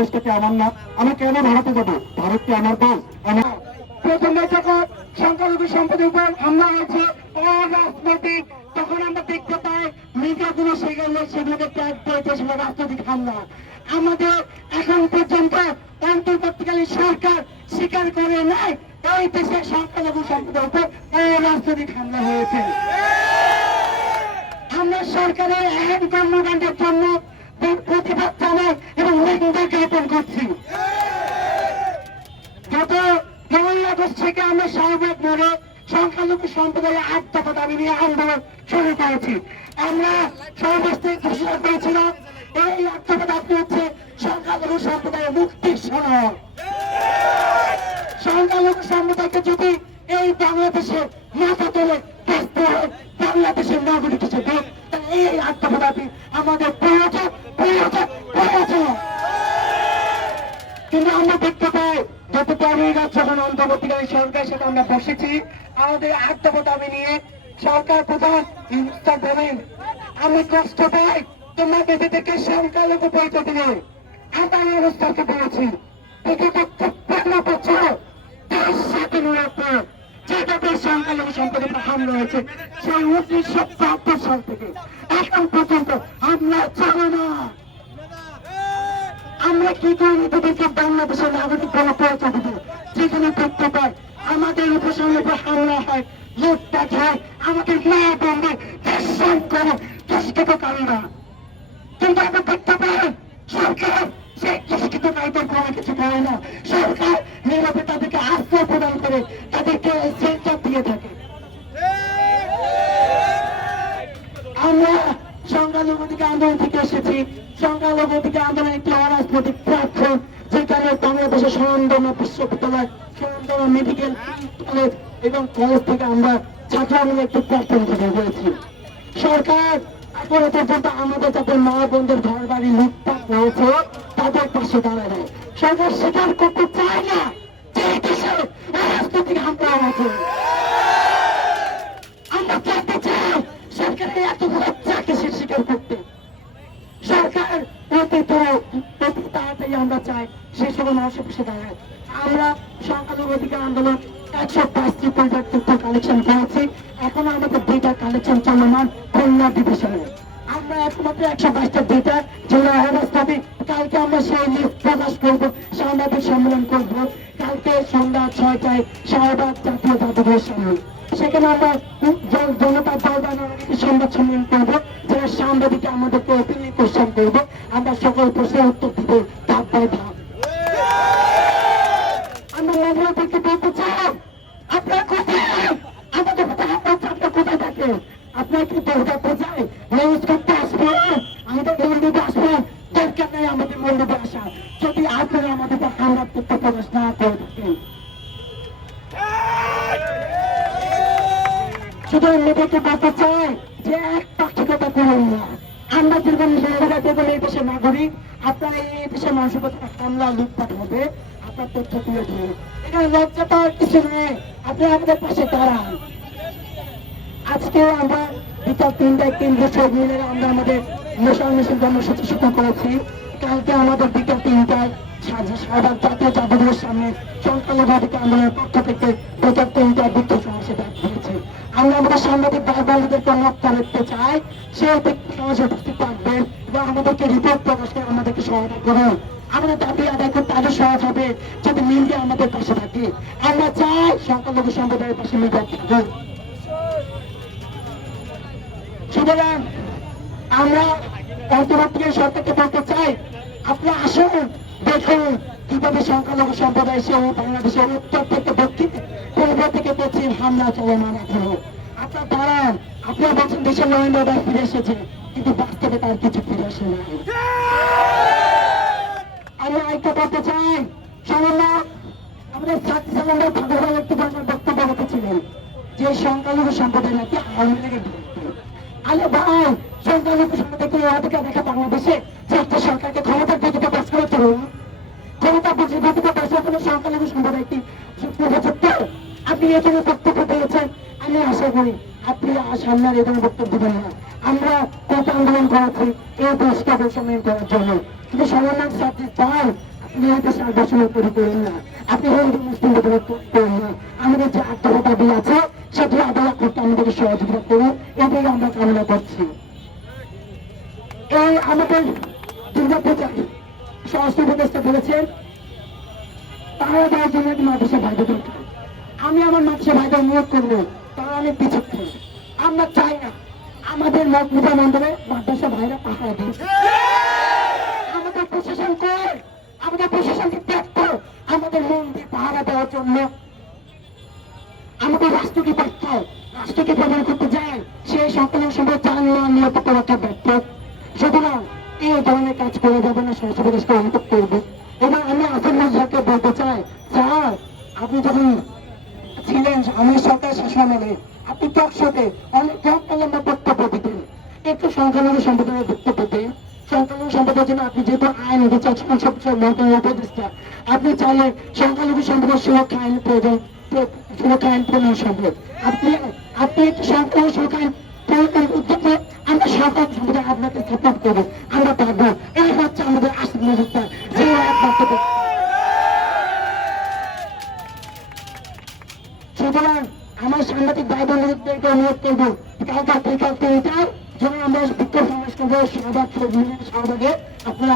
বাংলাদেশটা কি আমার না আমি কেন ভারতে যাব? ভারত কি আমার দেশ? আমার প্রথমে যখন সংখ্যালঘু সম্পদের উপর হামলা হয়েছে। অরাজনৈতিক। তখন আমরা দেখতে পাই মিডিয়াগুলো সেগুলো সেগুলোকে ত্যাগ করেছে সেগুলো রাজনৈতিক হামলা আমাদের এখন পর্যন্ত অন্তর্বর্তীকালীন সরকার স্বীকার করে নাই, এই দেশের সংখ্যালঘু সম্পদের উপর অরাজনৈতিক হামলা হয়েছে। আমরা সরকারের আইন কর্মকাণ্ডের জন্য প্রতিবাদ জানাই। করছি গত পনেরোই আগস্ট থেকে আমরা শাহবাগ মোড়ে সংখ্যালঘু সম্প্রদায়ের আত্মকথা দাবি নিয়ে আন্দোলন শুরু করেছি। আমরা সর্বস্তে ঘোষণা করেছিলাম, এই আত্মকথা দাবি হচ্ছে সংখ্যালঘু সম্প্রদায়ের মুক্তির সনদ। সংখ্যালঘু সম্প্রদায়কে যদি এই বাংলাদেশে মাথা তোলে বাংলাদেশের নাগরিক হিসেবে এই আত্মকথা আমাদের প্রয়োজন প্রয়োজন প্রয়োজন। কিন্তু আমরা দেখতে পাই গত রাত যখন অন্তর্বর্তীকালীন সরকার সাথে আমরা বসেছি। আমাদের আত্মকথা দাবি নিয়ে সরকার প্রধান ইনস্টার বলেন, আমি কষ্ট পাই তোমরা বেঁধে থেকে সংখ্যালঘু পরিচয় দিলে আমার অবস্থাকে বলেছি। বিগত তিপ্পান্ন বছর হামলা হয়েছে সেই উনিশশো বাহাত্তর সাল থেকে। এখন পর্যন্ত আমরা চাই না। আমরা কি করে তাদেরকে বাংলাদেশের নাগরিক বলে পরিচয় দিব? যেখানে দেখতে পাই আমাদের উপসংহের উপর হামলা হয়, লুটপাট হয়, আমাদের মেয়ে বন্ধু করে কিন্তু দেখতে পাই সরকার কোনো কিছু করে না। সরকার তাদেরকে আশ্রয় প্রদান করে তাদেরকে সেন্টার দিয়ে থাকে। আমরা সংখ্যালঘু থেকে আন্দোলন থেকে এসেছি। সংখ্যালঘু থেকে আন্দোলন একটি অরাজনৈতিক প্ল্যাটফর্ম যেখানে বাংলাদেশের স্বয়ন্দম বিশ্ববিদ্যালয় স্বয়ন্দম মেডিকেল কলেজ এবং কলেজ থেকে আমরা ছাত্র আন্দোলন একটি থেকে হয়েছি সরকার এখনও পর্যন্ত আমাদের যাদের মা বোনদের ঘর বাড়ি লুটপাট রয়েছে তাদের পাশে দাঁড়ায় সরকার স্বীকার করতে চায় না হয়েছে আমরা চাই এত বড় সে স্বীকার করতে। সরকার অতি তাড়াতাড়ি আমরা চাই সকল মানুষের পাশে দাঁড়ায়। আন্দোলন পাশে দাঁড়ান। আজকে আমরা বিকাল তিনটায় কেন্দ্র সব মিলে আমরা আমাদের নেশাল মিছিল কর্মসূচি শুরু করেছি। কালকে আমাদের বিকাল তিনটায় সারা জাতীয় জাদুঘরের সামনে আন্দোলনের পক্ষ থেকে ডাক আমরা আমাদের সাংবাদিক ভাই চাই। সমাজে উপস্থিত থাকবেন এবং আমাদেরকে রিপোর্ট প্রকাশ করে আমাদেরকে সহায়তা করুন। আমাদের দাবি আদায় করতে আরও সহজ হবে যদি মিডিয়া আমাদের পাশে থাকে। আমরা চাই সংখ্যালঘু সম্প্রদায়ের পাশে মিডিয়া থাকুন সুতরাং আমরা অন্তর্বর্তী সরকারকে বলতে চাই আপনি আসুন, দেখুন কীভাবে সংখ্যালঘু সম্প্রদায় সহ বাংলাদেশের উত্তর থেকে দক্ষিণ, পূর্ব থেকে দক্ষিণ হামলা চলমান এখনও আপনার দাঁড়ান, আপনারা বলছেন দেশের নরেন্দ্র ফিরে এসেছে, কিন্তু বাস্তবে তার কিছু ফিরে আসে নাই। আমরা আরেকটা বলতে চাই। সামান্য আমাদের ছাত্রী সালামের ভগবান একটু বড় বক্তব্য রেখেছিলেন। যে সংখ্যালঘু সম্প্রদায় নাকি আওয়ামী লীগের বিরুদ্ধে ভাই, সংখ্যালঘু সম্প্রদায়কে অধিকার দেখা বাংলাদেশে একটা সরকারকে ক্ষমতার দিকে পাস করে চলুন ক্ষমতা বুঝে দিকে পাস করে সংখ্যালঘু সম্প্রদায়টি উপযুক্ত আপনি এখানে বক্তব্য দিয়েছেন, আমি আশা করি আপনি সামনে এখানে বক্তব্য দেবেন না। আমরা কত আন্দোলন করেছি, এই দেশকে অবসম্মান করার জন্য। কিন্তু সমন্বয় ছাত্রী পায় মেয়েদের সাত বছর তৈরি করেন না। আপনি হিন্দু মুসলিমদের করেন না। আমাদের যে আত্মহত্যা দাবি আছে সেটি আদালত করতে আমাদেরকে সহযোগিতা করুন এটাই আমরা কামনা করছি। এই আমাদের দুর্গাপূজায় স্বরাষ্ট্র উপদেষ্টা বলেছেন, তারা দেওয়ার জন্য একটি মাদ্রাসা ভাইদের দরকার আমি আমার মাদ্রাসা ভাইদের নিয়োগ করব, তারা অনেক পিছু থাকবে। আমরা চাই না, আমাদের মত পূজা মন্দিরে মাদ্রাসা ভাইরা পাহাড় দিয়েছে কই আমাদের প্রশাসনকে ব্যর্থ আমাদের মন্দির পাহারা দেওয়ার জন্য। আমাদের রাষ্ট্রকে ব্যর্থ রাষ্ট্রকে প্রদান করতে যায়, সেই সকলের সঙ্গে চালিয়ে নিরাপত্তা রক্ষা ব্যর্থ সুতরাং এই ধরনের কাজ করে যাবে না সংসদ দেশকে অনুভব করবে। এবং আমি আসল মজাকে বলতে চাই, স্যার, আপনি যখন ছিলেন আমি সরকার শাসনামলে আপনি টকশোতে অনেক লম্বা লম্বা বক্তব্য দিতেন। একটু সংখ্যালঘু সম্প্রদায়ের বক্তব্য দিন। সংখ্যালঘু সম্প্রদায়ের জন্য আপনি যেহেতু আইন বিচার সবচেয়ে মন্ত্রণালয় উপদেষ্টা আপনি চাইলে সংখ্যালঘু সম্প্রদায়ের সুরক্ষা আইন প্রয়োজন সুরক্ষা আইন প্রণয়ন সম্ভব আপনি আপনি একটু সংখ্যালঘু সুরক্ষা আইন প্রয়োগের উদ্যোগে আমরা সরকার সম্প্রদায় আপনাকে সাপোর্ট করব। আমরা পারব। এই হচ্ছে আমাদের আশীর্বাদ ব্যবস্থা যে এক বক্তব্য সুতরাং, আমার সাংবাদিক ভাই বোনদেরকে অনুরোধ করব কালকে থেকে তিনটায় যেন আমরা বিক্ষোভ সমাবেশ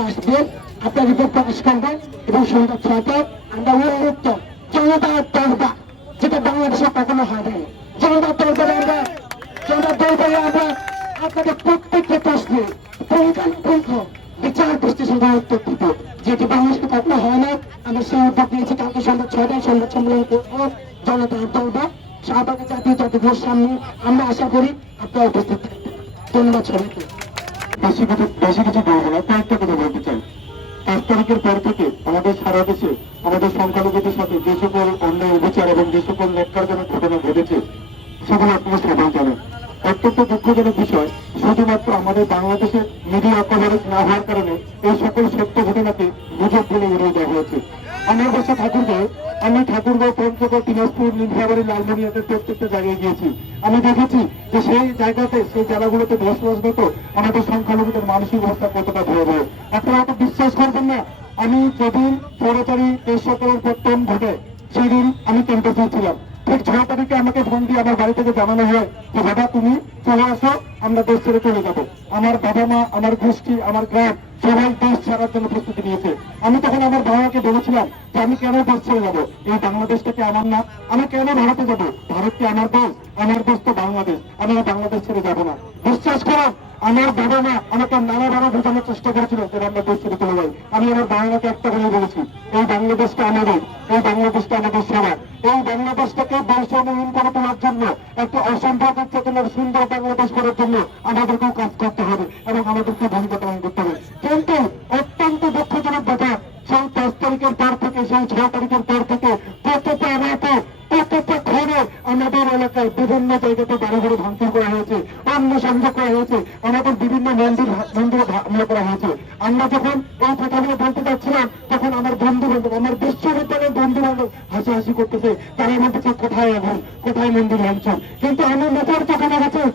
আসবেন, আপনার রিপোর্ট প্রকাশ করবেন এবং সন্ধ্যা ছয়টায় আমরা উন্মুক্ত। যেটা বাংলাদেশে কখনো হয় নাই। জনতার তরফে আমরা জনতার তরফে আমরা আপনাদের প্রত্যেকটা প্রশ্নে পুঙ্খানুপুঙ্খ বিচার বিশ্লেষণ যেটি বাংলাদেশে কখনো হয় না আমরা সেই উদ্যোগ নিয়েছি, কালকে সন্ধ্যা ছয়টায় সংবাদ সম্মেলন করব। সামনে আমরা আশা করি আপনারা উপস্থিত থাকবেন। ধন্যবাদ সবাইকে বেশি না হওয়ার কারণে সকল সত্য ঘটনাকে গুজব বলে উড়িয়ে দেওয়া হয়েছে। আমি ঠাকুরগাঁও পঞ্চগড়, দিনাজপুর, নীলফামারী, লালমনিয়াতে প্রত্যেকটা জায়গায় গিয়েছি। আমি দেখেছি যে সেই জায়গাতে, সেই জায়গাগুলোতে বসবাসরত আমাদের সংখ্যালঘুদের মানসিক অবস্থা কতটা ভয়াবহ। আপনারা হয়তো বিশ্বাস করবেন না, আমি যেদিন পরচারী দেশ সকলের প্রত্যম ঘটে, সেদিন আমি ক্যাম্পাসে ছিলাম। ঠিক ছয় তারিখে আমাকে ফোন দিয়ে আমার বাড়ি থেকে জানানো হয় যে, বাবা, তুমি চলে আসো, আমরা দেশ ছেড়ে চলে যাব। আমার বাবা মা, আমার গোষ্ঠী, আমার গ্রাম সবাই দেশ ছাড়ার জন্য প্রস্তুতি নিয়েছে। আমি তখন আমার বাবাকে বলেছিলাম যে আমি কেন দেশ ছেড়ে যাব? এই বাংলাদেশটাকে আমার না, আমি কেন ভারতে যাব? ভারতকে আমার দেশ আমার দেশ তো বাংলাদেশ, আমি বাংলাদেশ ছেড়ে যাব না। বিশ্বাস করো আমার বাবা মা আমাকে নানাভাবে বোঝানোর চেষ্টা করেছিল যে আমরা দেশ ছেড়ে চলে যাই আমি আমার বাবা মাকে একটা কথা বলেছি এই বাংলাদেশটা আমাদের, এই বাংলাদেশটা আমাদের সবার। এই বাংলাদেশটাকে বৈষম্যহীন করে তোলার জন্য, একটা অসাম্প্রদায়িক চেতনার সুন্দর বাংলাদেশ করার জন্য আমাদেরকেও কাজ করতে হবে এবং আমাদেরকে ভূমিকা পালন করতে হবে। কিন্তু অত্যন্ত দুঃখজনক ব্যাপার, সেই পাঁচ তারিখের পর থেকে, সেই ছয় তারিখের পর থেকে প্রত্যেকটা এলাকা প্রত্যেকটা ঘরে আমাদের এলাকায় বিভিন্ন জায়গাতে বাড়ি বাড়ি ভাঙচুর করা হয়েছে। অন্য সংযোগ করা হয়েছে, আমাদের বিভিন্ন মন্দির মন্দিরে হামলা করা হয়েছে। আমরা যখন এই কথাগুলো বলতে যাচ্ছিলাম, তখন আমার বন্ধু বান্ধব, আমার বিশ্ববিদ্যালয়ের বন্ধু বান্ধব হাসাহাসি করতেছে। তারা বলতেছে, কোথায় আগুন? কোথায় মন্দির ভাঙচুর কিন্তু আমি নেতার চোখে দাও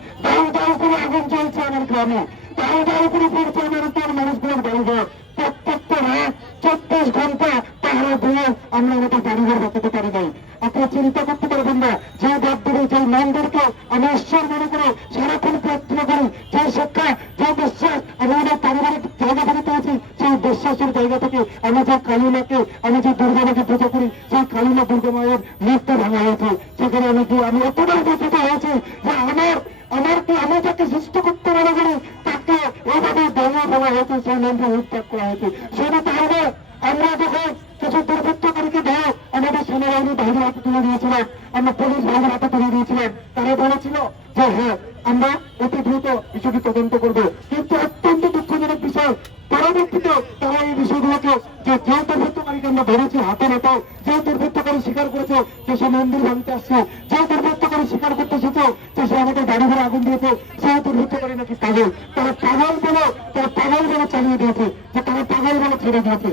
দুর্বৃত্তকারী স্বীকার করেছে যে সে মন্দির ভাঙতে আসছে। যে দুর্বৃত্তকারী স্বীকার করতে এসেছে যে সে আমাদের বাড়ি ঘরে আগুন দিয়েছে। সে সেই দুর্বৃত্তকারী নাকি পাগল? তারা পাগল বলে, তারা পাগল বলে চালিয়ে দিয়েছে, যে তারা পাগল বলে ছেড়ে দিয়েছে।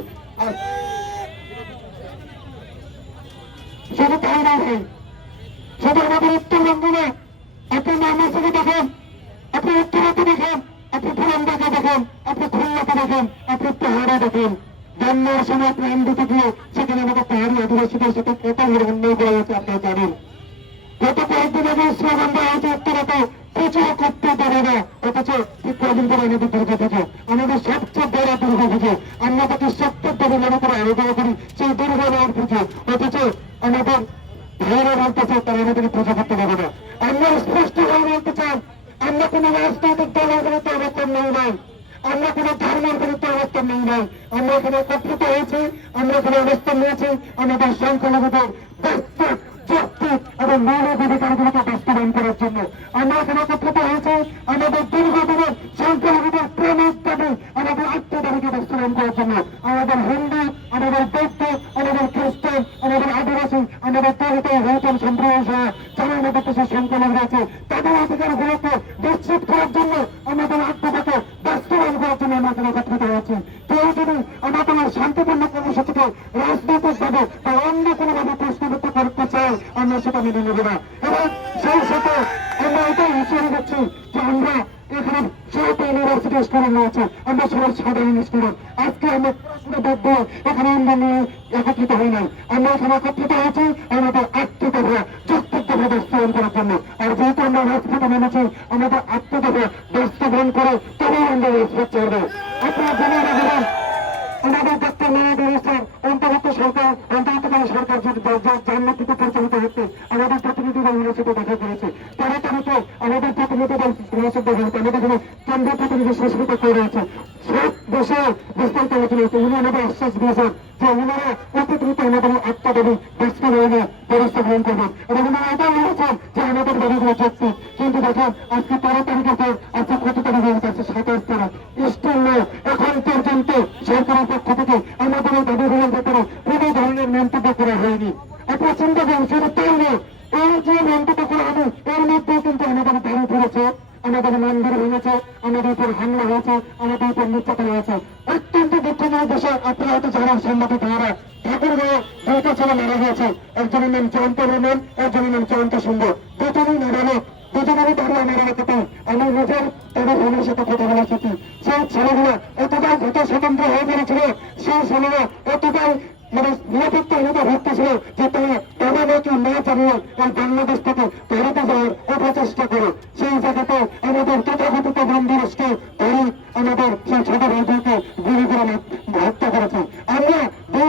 শুধু তাই না ভাই? শুধু আমাদের উত্তরবঙ্গে আপনি নামাজে দেখেন, আপনি উত্তরাতে দেখেন, আপনি পুরানবাগে দেখেন, আপনি খুলনাতে দেখেন, আপনি পাহাড়ে দেখেন। বন্যার সময় প্রাণ দিতে গিয়ে সেখানে আমাদের পাহাড়ি আদিবাসীদের সাথে কত অন্যায় করা হয়েছে আপনারা জানেন? গত কয়েকদিন আগে স্লোগান দেওয়া হয়েছে উত্তরাতে, প্রচার করতে পারে না। অথচ ঠিক কদিন পরে আমাদের দুর্গা পুজো, আমাদের সবচেয়ে বড় দুর্গা পুজো। আমরা তাকে সত্তর দেবী মনে করে আলাদা করি, সেই দুর্গা মায়ের পুজো। অথচ আমাদের ভাইরা বলতেছে তারা আমাদেরকে পুজো করতে পারে না। আমরা স্পষ্ট হয়ে বলতে চাই, আমরা কোনো রাজনৈতিক দলের বিরুদ্ধে অবস্থান নেই নাই। আমরা কোনো ধর্মের বিরুদ্ধে অবস্থান নেই। নাই আমরা এখানে একত্রিত হয়েছি, আমরা এখানে অবস্থান নিয়েছি, আমাদের সংখ্যালঘুদের এবং মৌলিক অধিকারগুলোকে বাস্তবায়ন করার জন্য। আমরা এখানে একত্রিত হয়েছি, আমাদের দীর্ঘদিনের সংখ্যালঘুদের প্রেমের দাবি, আমাদের আত্মদাবিকে বাস্তবায়ন করার জন্য। আমাদের হিন্দু, আমাদের বৌদ্ধ, আমাদের খ্রিস্টান, আমাদের আদিবাসী, আমাদের দলিত হৌতম সম্প্রদায় সহ যারা আমাদের দেশের সংখ্যালঘু রয়েছে তাদের অধিকারগুলোকে নিশ্চিত করার জন্য আমাদের আত্মদাকে বাস্তবায়ন করার জন্য আমরা এখানে একত্রিত হয়েছি কেউ যদি আমাদের এই শান্তিপূর্ণ কর্মসূচিকে রাজনৈতিকভাবে বা অন্য কোনোভাবে প্রশ্নবিদ্ধ করতে চায় আমরা সেটা মেনে নেব না এবং সেই সাথে আমরা এটাই হুঁশিয়ারি দিচ্ছি যে আমরা এখানে সব ইউনিভার্সিটি স্টুডেন্ট রয়েছে আমরা সবাই সাধারণ স্টুডেন্ট আজকে আমরা পড়াশোনা বাদ এখানে আমরা নিয়ে একত্রিত হই নাই আমরা এখানে একত্রিত হয়েছি আমাদের আত্মীয়তা যুক্তিগতভাবে বাস্তবায়ন করার জন্য। আর যেহেতু আমরা রাজপথে নেমেছি আমাদের আত্মীয়তা বাস্তবায়ন করে তবেই আমরা রাজপথ চলবে। আপনারা আমাদের অন্তর্ভুক্ত সরকার সরকার যে জান্নাতিতে পরিচালিত হচ্ছে। আমাদের প্রতিনিধি দল দেখা করেছে। তারা আমাদের প্রতিনিধি দল দেখা করেছে। আমাদের এখানে কেন্দ্রীয় প্রতিনিধি সুস্মিত করে সব দেশে বিস্তারিত আলোচনা হচ্ছে। উনি আমাদের আশ্বাস দিয়েছেন যে ওনারা অতি দ্রুত আমাদের আত্মদাবি বাস্তবায়নে ব্যবস্থা গ্রহণ করবেন এবং ওনারা এটাও বলেছেন যে আমাদের দাবিগুলো যুক্তি কিন্তু দেখেন, আজকে তেরো তারিখের পর আজকে কত তারিখ হয়ে গেছে? সাতাশ তারিখ। নয় এখন পর্যন্ত সরকারের পক্ষ থেকে আমাদের এই দাবিগুলোর ব্যাপারে কোনো ধরনের মন্তব্য করা হয়নি। আপনারা চিন্তা করেন, শুধু তাই নয়, এই যে মন্তব্য করা হবে, এর মধ্যে কিন্তু আমাদের দাবি পড়েছে আমাদের মন্দির ভেঙেছে, আমাদের উপর হামলা হয়েছে, আমাদের উপর নির্যাতন হয়েছে। অত্যন্ত দুঃখজনক বিষয়, আপনারা হয়তো জানার সম্মতি তারা ঠাকুর গায়ে দুইটা ছেলে মারা গিয়েছে একজনের নাম জয়ন্ত সুন্দর। দুজনই নারায়ণ দুজনেরই কথা আমি সাথে কথা বলা সেই ছেলেগুলো এতটাই ভূত স্বতন্ত্র হয়ে পড়েছিল, সেই ছেলেরা এতটাই মানে নিরাপত্তাহীনতা ভুগতেছিল যে তারা তাদেরকে না জানিয়ে এই বাংলাদেশ থেকে ভারতে যাওয়ার অপচেষ্টা করে। সেই জায়গাতে আমাদের তথাকথিত বন্ধুরাষ্ট্র তারই আমাদের সেই ছোট ভাইদেরকে গুলি করে হত্যা করেছে। আমরা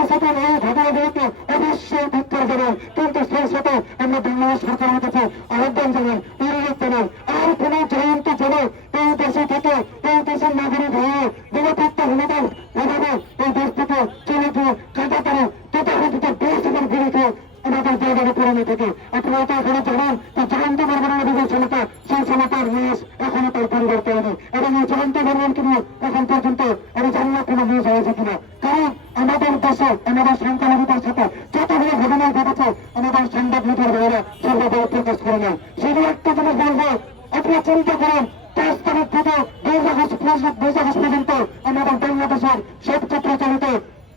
সাথে এই ঘটনাগুলোকে অবশ্যই ধিক্কার জানাই, কিন্তু সেই সাথে আমরা বাংলাদেশ সরকারের কাছে আহ্বান জানাই অনুরোধ জানাই আর কোন জয়ন্ত যেন এই দেশে থেকে এই দেশের নাগরিক হয়ে নিরাপত্তাহীনতার অভাবে এই দেশ থেকে চলে গিয়ে কাটা করে তথাকথিত দেশের বিরুদ্ধে আমাদের জায়গায় করে নিয়ে থাকে আপনারা তো এখানে জানেন যে জয়ন্ত বর্মনের অধিকার ছেলেটা সেই ছেলেটার নিউজ এখনও তার পরিবার পেয়নি এবং এই জয়ন্ত বর্মনকে নিয়ে এখন পর্যন্ত আমি জানি না কোনো নিউজ হয়েছে কিনা কারণ আমাদের দেশে আমাদের সংখ্যালঘুদের সাথে যতগুলো ঘটনা ঘটেছে আমাদের সংবাদ মিডিয়ার ভাইয়েরা সর্বদা প্রকাশ করে নেয় শুধু একটা জিনিস বলব আপনারা চিন্তা করেন পাঁচ তারিখ থেকে দুই আগস্ট পর্যন্ত আমাদের বাংলাদেশের সবচেয়ে প্রচলিত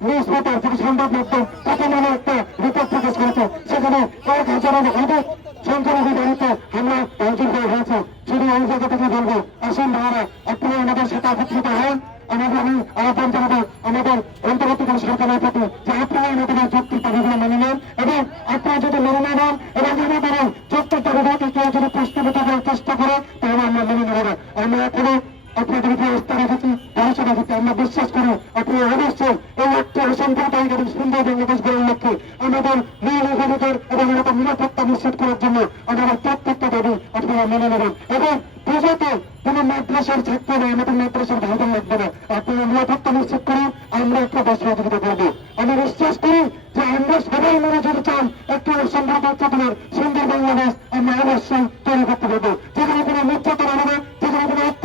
নিউজ পেপার থেকে সংবাদ মাধ্যম তাকে মানে একটা রিপোর্ট প্রকাশ করেছে। সেখানে এক হাজারের অধিক সংখ্যালঘু বাড়িতে হামলা ভাঙচুর হয়েছে। শুধু এই জায়গা থেকে বলব আসুন ভাইরা, আপনারা আমাদের সাথে একত্রিত হন। আমাদের আমি আহ্বান জানাব, আমাদের অন্তর্বর্তীকালীন সরকারের প্রতি যে আপনারা আমাদের যৌক্তিক দাবিগুলো মেনে নেন এবং আপনারা যদি মেনে না নেন এবং আমাদের যৌক্তিক দাবিগুলোকে কেউ যদি প্রশ্নবিদ্ধ করার চেষ্টা করে, তাহলে আমরা মেনে নেব। আমরা এখনও আপনাদের উপরে আস্থা রেখেছি ভরসা রেখেছি আমরা বিশ্বাস করি, আপনারা অবশ্যই এই একটি অসম্প্রদায়িক এবং সুন্দর বাংলাদেশ গড়ার লক্ষ্যে আমাদের নীল অধিকার এবং আমাদের নিরাপত্তা নিশ্চিত করার জন্য আমাদের প্রত্যেকটা দাবি আপনারা মেনে নেবেন। এবং পুজোতে কোন মাদ্রাসার ছাত্র বা আমাদের মাদ্রাসার ভাইদের লাগবে না। আপনারা নিরাপত্তা নিশ্চিত করেন আমরা একটা দেশ সহযোগিতা করব। আমি বিশ্বাস করি যে আমরা সবাই মিলে যদি চান একটি অসম্ভব চেতনার সুন্দর বাংলাদেশ, আমরা অবশ্যই তৈরি করতে পারব। যেখানে কোনো হবে না যেখানে কোনো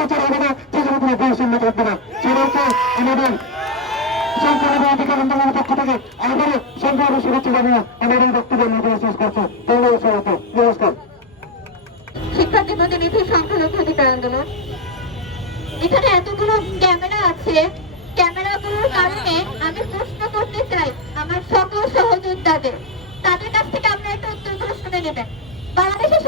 অত্যাচার হবে না যেখানে কোনো বৈষম্য থাকবে না। সবাইকে আমাদের এখানে এতগুলো ক্যামেরা আছে। ক্যামেরাগুলোর কারণে আমি প্রশ্ন করতে চাই আমার সকল সহযোদ্ধাদের। তাদের কাছ থেকে আমরা একটা উত্তরগুলো শুনে নেবেন। বাংলাদেশের